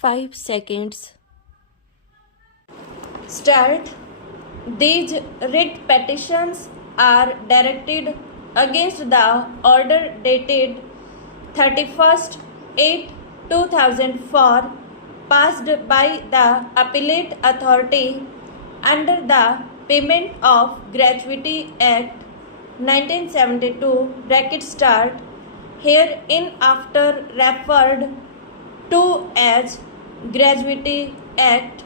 5 seconds. Start. These writ petitions are directed against the order dated 31st 8 2004 passed by the Appellate Authority under the Payment of Gratuity Act 1972 bracket start hereinafter referred to as Gratuity Act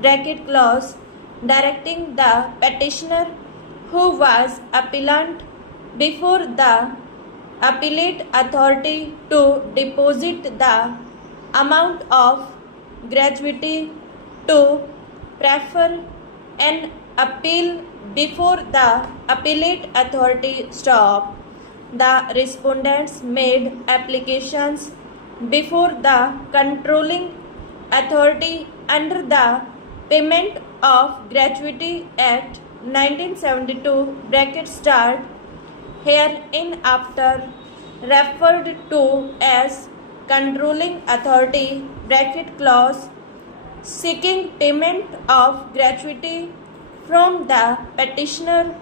bracket clause directing the petitioner who was appellant before the appellate authority to deposit the amount of gratuity to prefer an appeal before the appellate authority stop. The respondents made applications before the controlling authority under the Payment of Gratuity Act 1972 bracket start hereinafter referred to as controlling authority bracket clause seeking payment of gratuity from the petitioner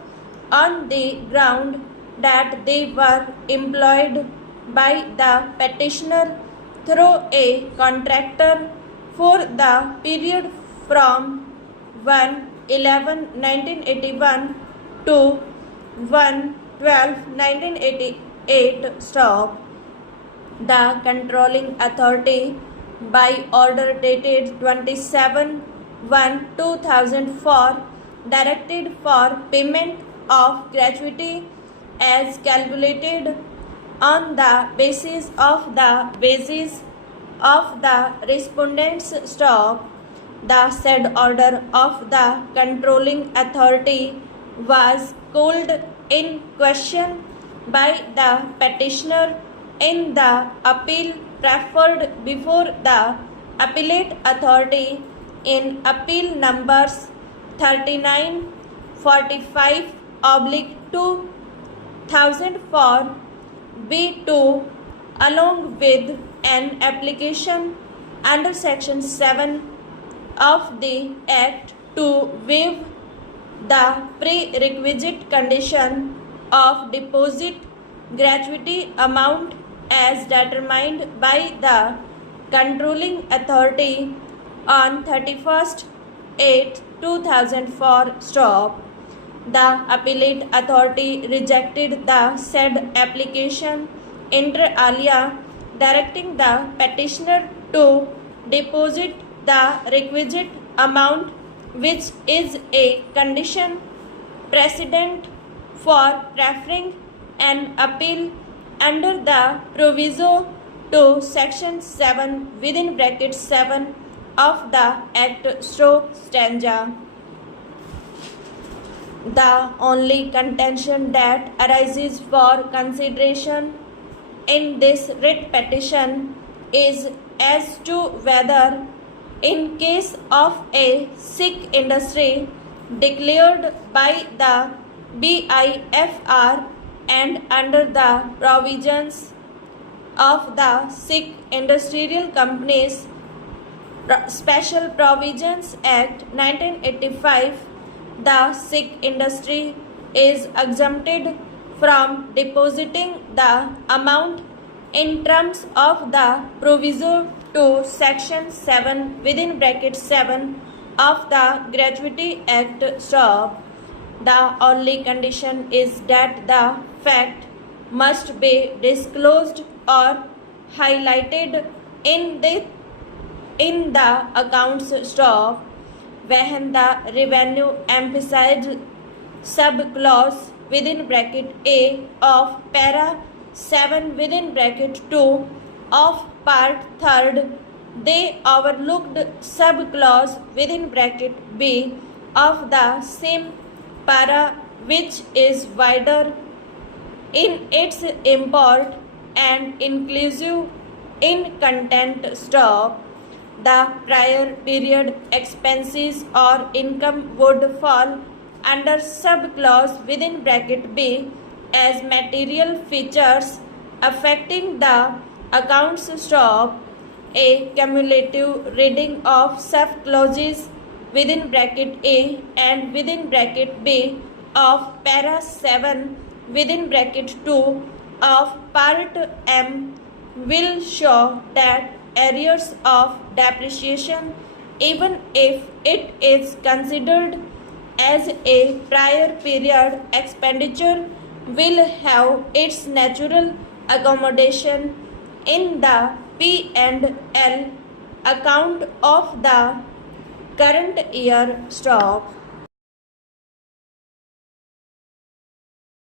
on the ground that they were employed by the petitioner through a contractor for the period from 1/11/1981 to 1/12/1988 stop. The controlling authority by order dated 27/1/2004 directed for payment of gratuity as calculated on the basis of the wages of the respondent's stock. The said order of the controlling authority was called in question by the petitioner in the appeal preferred before the appellate authority in appeal numbers 3945/2004 B2 along with an application under section 7 of the Act to waive the prerequisite condition of deposit gratuity amount as determined by the controlling authority on 31st 8 2004 stop. The appellate authority rejected the said application inter alia, directing the petitioner to deposit the requisite amount, which is a condition precedent for preferring an appeal under the proviso to section 7 within bracket 7 of the Act stanza. The only contention that arises for consideration in this writ petition is as to whether, in case of a sick industry declared by the BIFR and under the provisions of the Sick Industrial Companies Special Provisions Act 1985, the sick industry is exempted from depositing the amount in terms of the proviso to section 7 within bracket 7 of the Gratuity Act stop. The only condition is that the fact must be disclosed or highlighted in the accounts stop when the revenue emphasized subclause within bracket A of para 7 within bracket 2 of part 3rd, they overlooked subclause within bracket B of the same para, which is wider in its import and inclusive in content stop. The prior period expenses or income would fall under subclause within bracket B as material features affecting the accounts stop. a cumulative reading of sub clauses within bracket A and within bracket B of para 7 within bracket 2 of part M will show that arrears of depreciation, even if it is considered as a prior period expenditure, will have its natural accommodation in the P&L account of the current year. Stop.